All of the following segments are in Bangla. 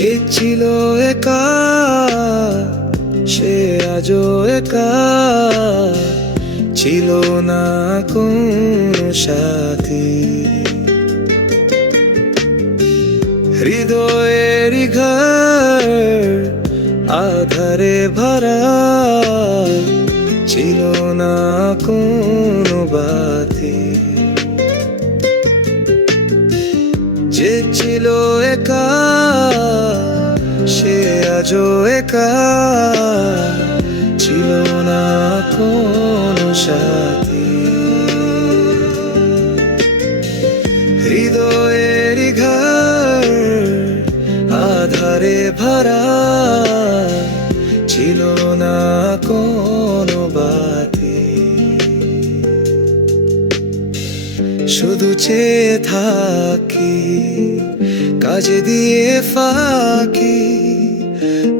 সে ছিল একা, সে আজও একা। ছিল না কোন সাথী। হৃদয়ের ঘর, আধারে ভরা। ছিল না কোন বাতি। যে ছিল একা আজও একা ছিল না হৃদয়ের ভরা ছিল না বাতি। শুধু চেয়ে থাকি, কাজে দিয়ে ফাঁকি।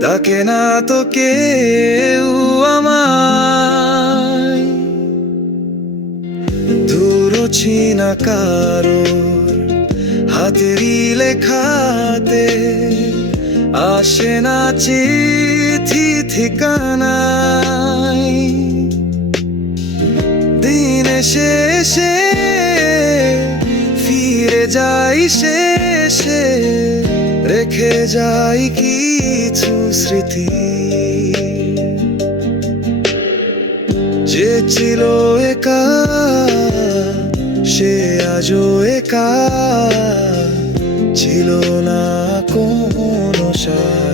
ডাকে না তো কেউ আমায়। দূর না কারোর হাতেরই লেখাতে আসে না চিঠি ঠিকানায়। দিন শেষে ফিরে যাই শেষে। রেখে যাই কিছু স্মৃতি। যে ছিল একা সে আজও একা। ছিল না কোনো সাথী।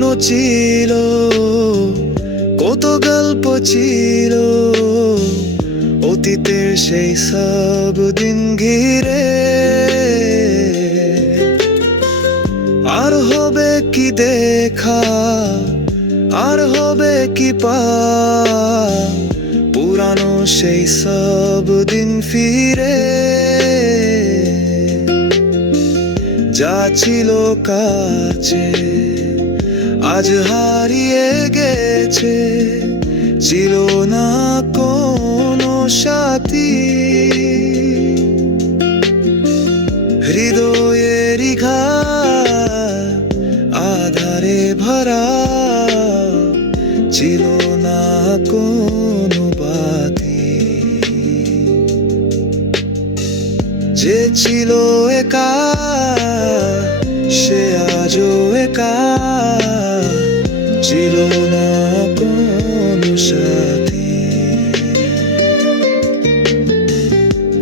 স্বপ্ন ছিল, কত গল্প ছিল। অতীতের সেই সব দিন ঘিরে আর হবে কি দেখা, আর হবে কি পা। পুরানো সেই সব দিন ফিরে। যা ছিল কাছে আজ হারিয়ে গেছে। ছিল না কোনো সাথী। হৃদয়ের আধারে ভরা। ছিল না কোনো বাতি। যে ছিল একা, সে আজও ছিল না কোনো সাথী।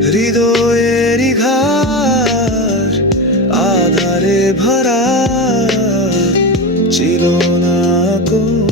হৃদয়ের ঘর আধারে ভরা ছিল না কোনো